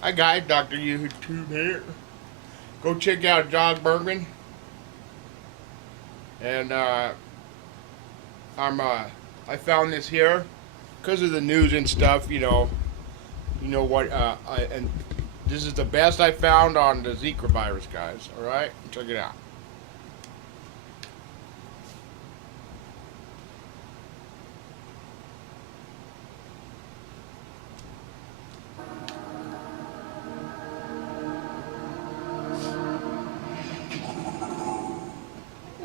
Hi guys, Dr. YouTube here. Go check out John Bergman. And I'm I found this here because of the news and stuff. You know what? And this is the best I found on the Zika virus, guys. All right, check it out.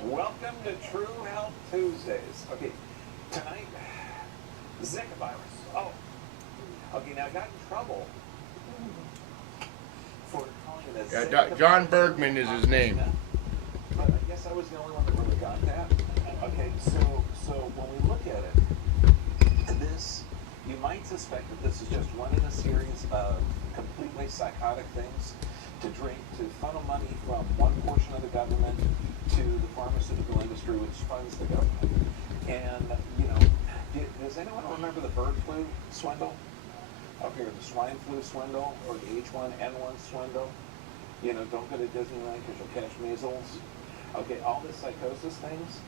Welcome to True Health Tuesdays. Okay, tonight, Zika virus. Oh, okay, now I got in trouble for calling it a Yeah, Zika John virus. Bergman is his name. But I guess I was the only one that really got that. Okay, so when we look at it, this, you might suspect that this is just one in a series of completely psychotic things to drink, to funnel money from one portion of the government to the pharmaceutical industry, which funds the government. And, does anyone remember the bird flu swindle? Up here, the swine flu swindle, or the H1N1 swindle? Don't go to Disneyland because you'll catch measles. Okay, all this psychosis things.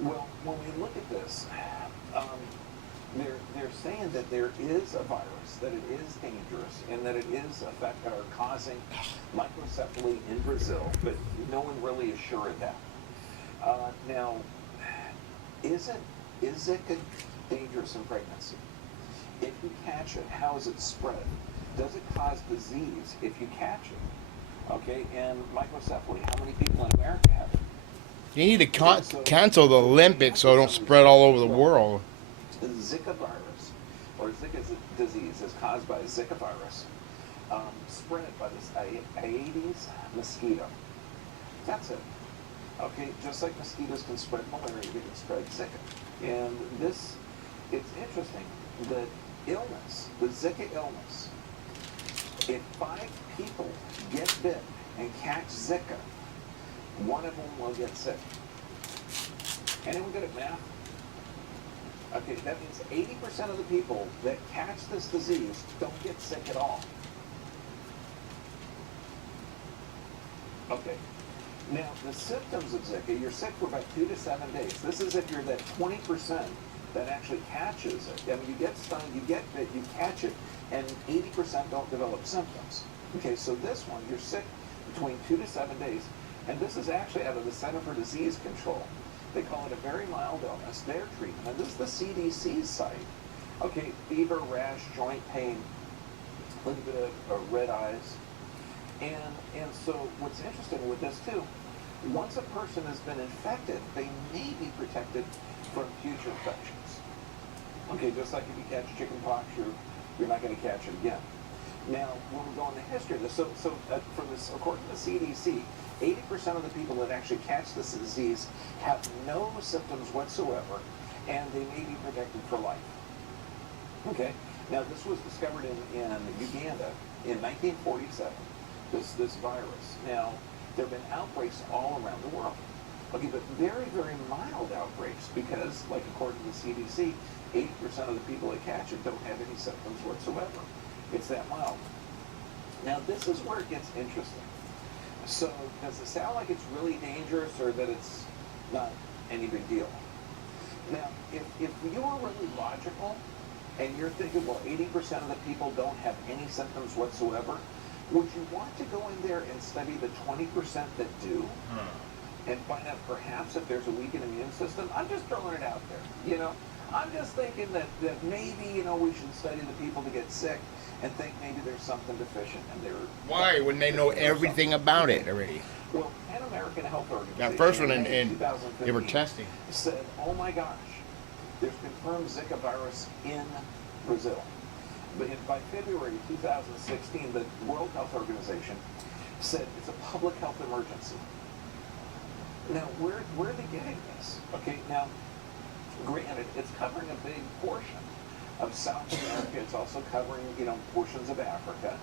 Well, when we look at this, they're saying that there is a virus, that it is dangerous, and that it is causing microcephaly in Brazil, but no one really is sure of that. Now, is Zika dangerous in pregnancy? If you catch it, how is it spread? Does it cause disease if you catch it? Okay, and microcephaly, how many people in America have it? You need to cancel the Olympics so it don't spread all over the world. The Zika virus, or Zika disease, is caused by a Zika virus, spread by this Aedes mosquito. That's it. Okay, just like mosquitoes can spread malaria, they can spread Zika. And it's interesting that the Zika illness, if 5 people get bit and catch Zika, one of them will get sick. Anyone good at math? Okay, that means 80% of the people that catch this disease don't get sick at all. Okay. Now, the symptoms of Zika, you're sick for about 2 to 7 days. This is if you're that 20% that actually catches it. I mean, you get stung, you get bit, you catch it, and 80% don't develop symptoms. Okay, so this one, you're sick between 2 to 7 days, and this is actually out of the Center for Disease Control. They call it a very mild illness, their treatment, and this is the CDC's site. Okay, fever, rash, joint pain, a little bit of red eyes. And so what's interesting with this too, once a person has been infected, they may be protected from future infections. Okay, just like if you catch chickenpox, you're not going to catch it again. Now, when we go into history of this, for this, according to the CDC, 80% of the people that actually catch this disease have no symptoms whatsoever, and they may be protected for life. Okay, now this was discovered in Uganda in 1947, this virus. Now, there have been outbreaks all around the world. Okay, but very, very mild outbreaks because, like according to the CDC, 80% of the people that catch it don't have any symptoms whatsoever. It's that mild. Now, this is where it gets interesting. So, does it sound like it's really dangerous or that it's not any big deal? Now, if you were really logical and you're thinking, well, 80% of the people don't have any symptoms whatsoever, would you want to go in there and study the 20% that do? And find out perhaps if there's a weakened immune system? I'm just throwing it out there, I'm just thinking that maybe, we should study the people that get sick and think maybe there's something deficient in their... Why? When they know everything about it already. Well, Pan American Health Organization, That first one in 2015, they were testing. said, oh my gosh, there's confirmed Zika virus in Brazil. But by February 2016, the World Health Organization said it's a public health emergency. Now, where are they getting this? Okay, now, granted, it's covering a big portion of South America. It's also covering, portions of Africa.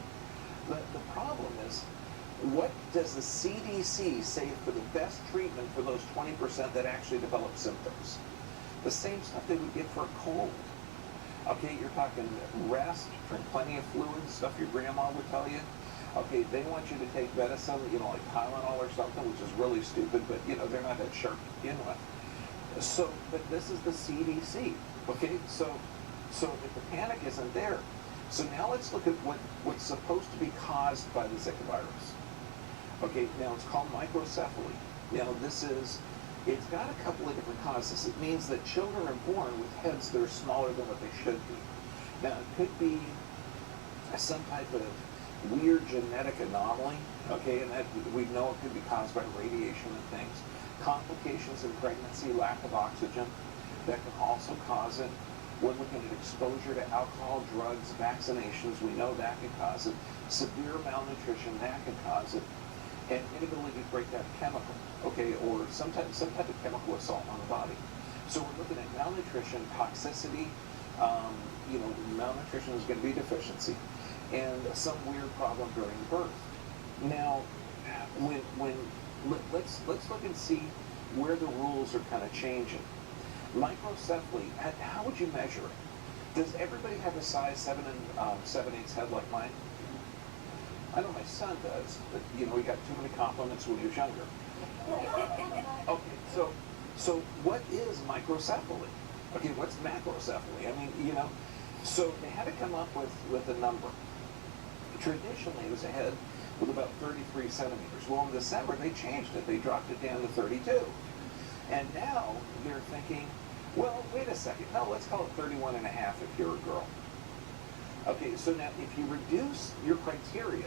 The problem is, what does the CDC say for the best treatment for those 20% that actually develop symptoms? The same stuff they would get for a cold. Okay, you're talking rest, drink plenty of fluids, stuff your grandma would tell you. Okay, they want you to take medicine, like Tylenol or something, which is really stupid, but they're not that sharp to begin with. So, but this is the CDC. Okay, so if the panic isn't there, so now let's look at what's supposed to be caused by the Zika virus. Okay, now it's called microcephaly. Now it's got a couple of different causes. It means that children are born with heads that are smaller than what they should be. Now it could be some type of weird genetic anomaly, okay, and that we know it could be caused by radiation and things. Complications in pregnancy, lack of oxygen, that can also cause it. We're looking at exposure to alcohol, drugs, vaccinations. We know that can cause it. Severe malnutrition, that can cause it. And inability to break down chemical, okay, or some type of chemical assault on the body. So we're looking at malnutrition, toxicity. Malnutrition is going to be deficiency, and some weird problem during birth. Now, let's look and see where the rules are kind of changing. Microcephaly, how would you measure it? Does everybody have a size 7 and 7/8 head like mine? I know my son does, but he got too many compliments when he was younger. Okay, so what is microcephaly? Okay, what's macrocephaly? I mean, so they had to come up with a number. Traditionally, it was a head with about 33 centimeters. Well, in December, they changed it. They dropped it down to 32. And now they're thinking, well, wait a second. No, let's call it 31 and a half if you're a girl. Okay, so now if you reduce your criteria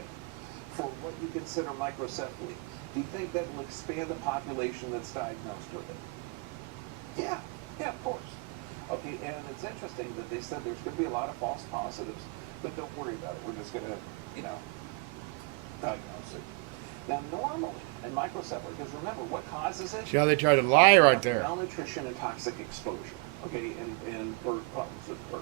for what you consider microcephaly, do you think that will expand the population that's diagnosed with it? Yeah, of course. Okay, and it's interesting that they said there's going to be a lot of false positives, but don't worry about it. We're just going to, diagnose it. Now, normally in microcephaly, because remember, what causes it? See how they try to lie right there. Malnutrition and toxic exposure, okay, and birth problems with birth.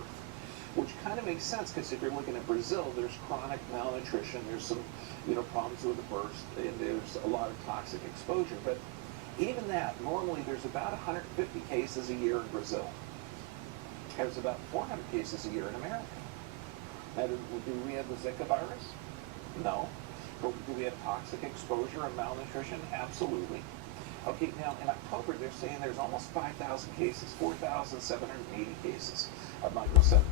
Which kind of makes sense, because if you're looking at Brazil, there's chronic malnutrition, there's some, problems with the birth, and there's a lot of toxic exposure. But even that, normally there's about 150 cases a year in Brazil. There's about 400 cases a year in America. Now, do we have the Zika virus? No. But do we have toxic exposure and malnutrition? Absolutely. Okay, now in October, they're saying there's almost 5,000 cases, 4,780 cases of microcephaly.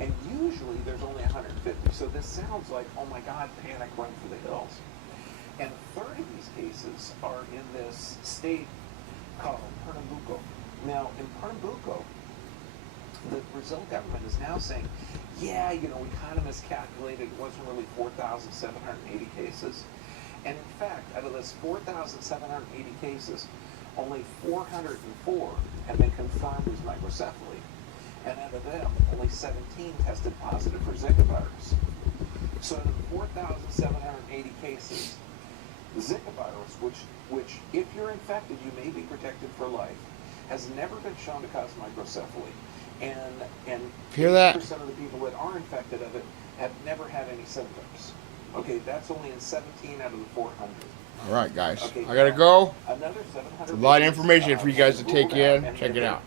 And usually there's only 150. So this sounds like, oh my God, panic, run for the hills. And a third of these cases are in this state called Pernambuco. Now, in Pernambuco, the Brazil government is now saying, yeah, we kind of miscalculated. It wasn't really 4,780 cases. And in fact, out of those 4,780 cases, only 404 have been confirmed as microcephaly. And out of them, only 17 tested positive for Zika virus. So out of the 4,780 cases, the Zika virus, which if you're infected, you may be protected for life, has never been shown to cause microcephaly. And Hear that? 80% of the people that are infected of it have never had any symptoms. Okay, that's only in 17 out of the 400. All right, guys. Okay, I got to go. Another 700. A lot of information for you guys to take in. Check it out.